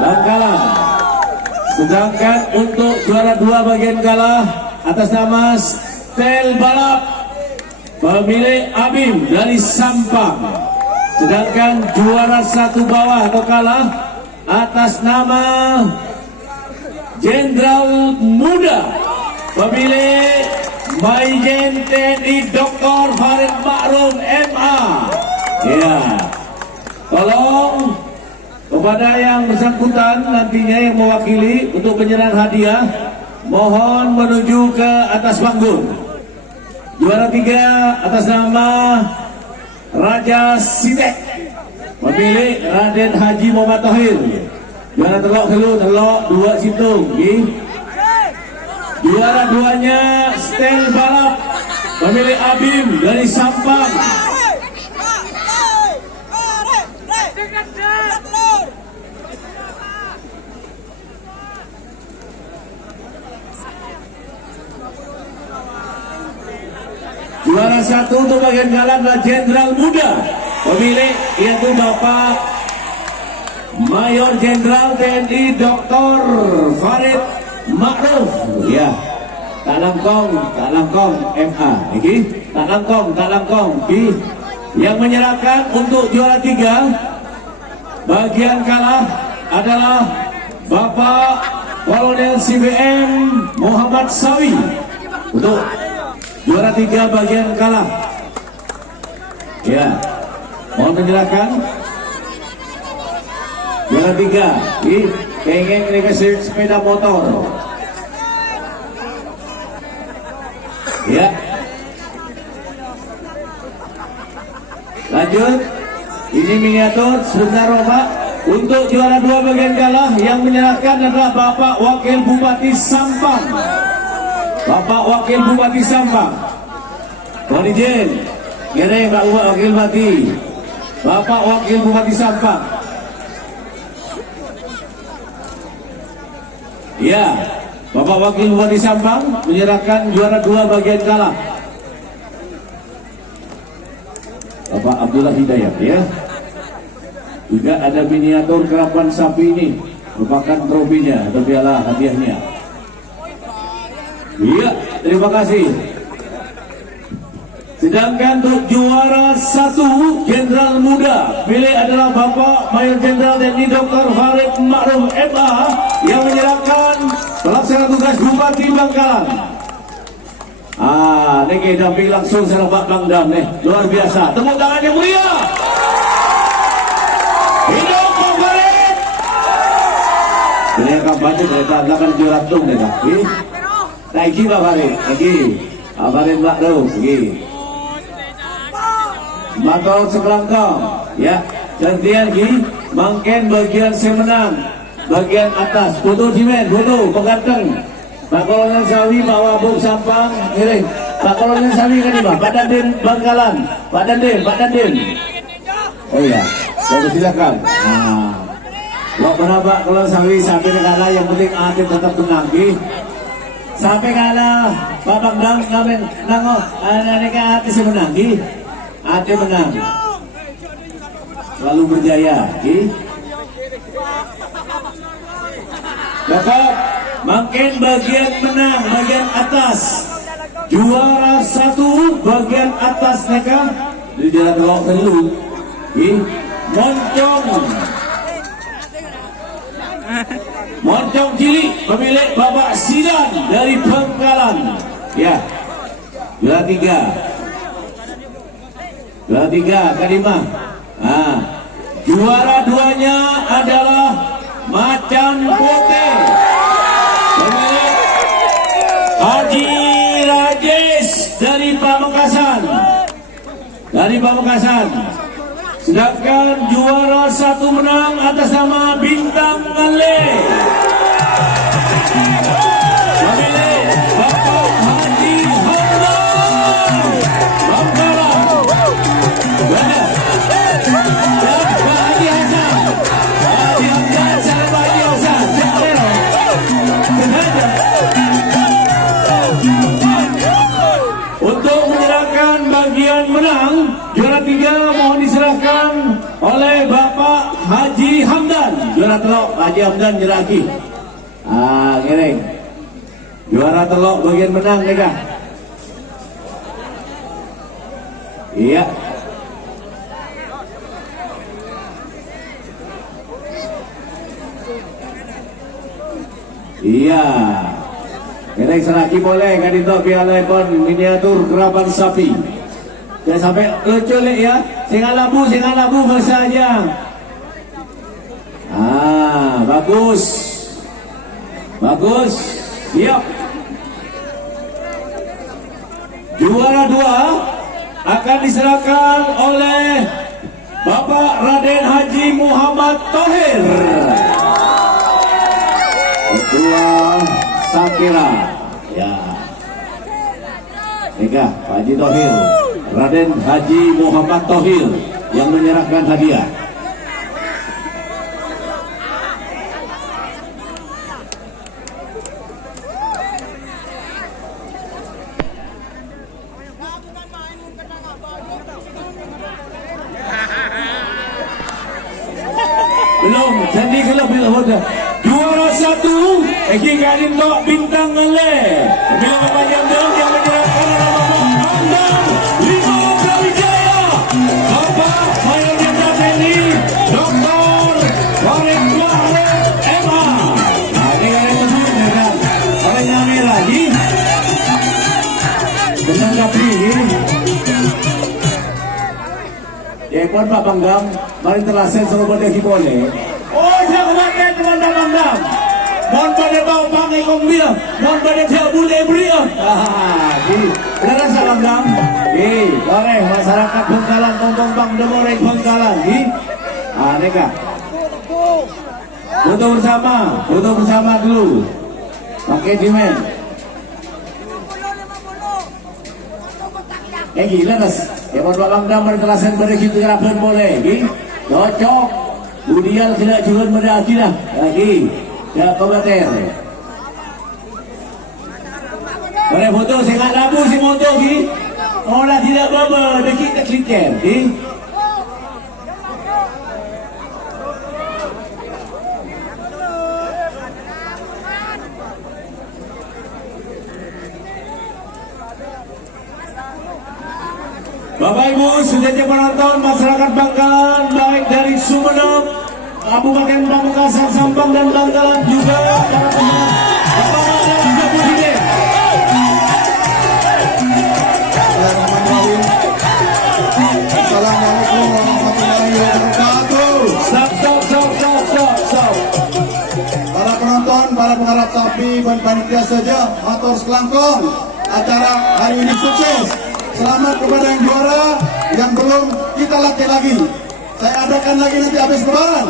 Bangkalan. Sedangkan untuk juara 2 bagian kalah atas nama Stel Balap pemilik Abim dari Sampang. Sedangkan juara 1 bawah atau kalah atas nama Jenderal Muda pemilik Majen TNI Dr. Farid Ma'ruf MA. Ya, tolong kepada yang bersangkutan nantinya yang mewakili untuk penyerahan hadiah, mohon menuju ke atas panggung. Juara 3 atas nama Raja Sitek pemilik Raden Haji Muhammad Tohir. Juara telok 2 situng. Juara 2-nya Stel Balap pemilik Abim dari Sampang. Juara 1 untuk bagian kalah adalah Jenderal Muda pemilik yaitu Bapak Mayor Jenderal TNI Dr. Farid Ma'ruf. Ya, tak langkong MA. Iki, tak langkong. Yang menyerahkan untuk juara 3 bagian kalah adalah Bapak Kolonel CBM Muhammad Sawi untuk juara 3 bagian kalah. Ya, mohon menyerahkan juara 3. Pengen mereka sepeda motor. Ya, lanjut. Ini miniatur sebentar Pak. Untuk juara 2 bagian kalah yang menyerahkan adalah Bapak Wakil Bupati Sampang. Bapak Wakil Bupati Sampang. Mohon izin, kira Pak Wakil Bupati. Bapak Wakil Bupati Sampang. Ya, Bapak Wakil Bupati Sampang menyerahkan juara 2 bagian kalah. Bapak Abdullah Hidayat ya. Juga ada miniatur kerapan sapi ini, merupakan trofinya atau piala hadiahnya. Iya, terima kasih. Sedangkan untuk juara 1 Jenderal Muda pilih adalah Bapak Mayor Jenderal TNI Dr. Farid Ma'ruf MA yang menyerahkan pelaksana tugas Bupati Bangkalan. Ini damping langsung sama Pak Bangdam nih, luar biasa. Tepuk tangan yang mulia. Hidup Pak Farid. Ini kampanye kereta belakang juara tung nih Pak. Lagi Pak Farid, lagi Pak Farid Ma'ruf, lagi. Matur sekelangkong, ya. Gantian lagi, mangken bagian semenang, bagian atas. Foto jimen, foto peganteng. Pak Kolonel Sawi, Pak Wabuk Sampang, miring. Pak Kolonel Sawi kan ini Pak Dandim Bangkalan, Pak Dandim. Oh iya, saya silakan. Lo berapa kalau Sawi sampai kalah yang penting akhir tetap tenang, sampai kalah Pak Bangdang ngamen nango, aneka hati semenang, hati menang, lalu berjaya, Bapak. Makin bagian menang, bagian atas juara 1 bagian atas mereka di jalan Lok Telu Moncong Cilik pemilik Bapak Sidan dari Bangkalan. Ya, juara 3 Kadimah. Juara 2-nya adalah Macan Putih pemilik Haji Rajesh dari Pamekasan. Sedangkan juara 1 menang atas nama Bintang Ale pemilik Bapak Haji Hamdan Bangkalan. Untuk menyerahkan bagian menang juara 3 mohon diserahkan oleh Bapak Haji Hamdan. juara telok Haji Hamdan Jeraki. Ngiring. Juara telok bagian menang mereka. Iya. Iya. Ngiring Seraki boleh kan itu piala pon miniatur kerapan sapi. Jangan sampai lucu ya. Singa labu saja. Bagus. Bagus. Siap. Juara 2 akan diserahkan oleh Bapak Raden Haji Muhammad Thohir, Ketua Sakira. Ya. Pak Haji Thohir, Raden Haji Muhammad Thohir yang menyerahkan hadiah. Belum, jadi kalau bila juara 1 Eki Karim Tok Bintang Mele. Bila Bapak yang menyerahkan nama Hamdan Lima Brawijaya, Bapak Mayor Jenderal TNI Dr. Farid Wahid MA. Ini kalian tersebut ya, orangnya merah lagi. Tenang kapi ini. Ya pun Pak Banggam, mari terlasen sama pada boleh. Oh, saya kemarin teman Banggam. Mohon pada bau pangai kombil, mohon pada dia boleh beri. Benar saya Banggam. Boleh masyarakat Bengkalan, Bang Demoreng Bengkalan. Neka. Foto bersama dulu. Pakai dimen. Gila nas. Ya buat Pak Bangdam berkelasan pada kita kerapan boleh. Cocok. Budial tidak juga mendaki lah. Lagi. Tak komentar. Boleh foto saya labu si motor ni. Orang tidak apa-apa. Dekik tak kliker. Bapak Ibu, sudahnya penonton masyarakat Bangkalan baik dari Sumeneb, Kabupaten Pamekasan, Sampang dan Bangkalan juga para pemenang dan juga Budide. Assalamualaikum warahmatullahi wabarakatuh. Stop. Para penonton, para pengharap sapi dan panitia saja, motor selangkong. Acara hari ini sukses. Selamat kepada yang juara, yang belum kita latih lagi. Saya adakan lagi nanti habis lebaran.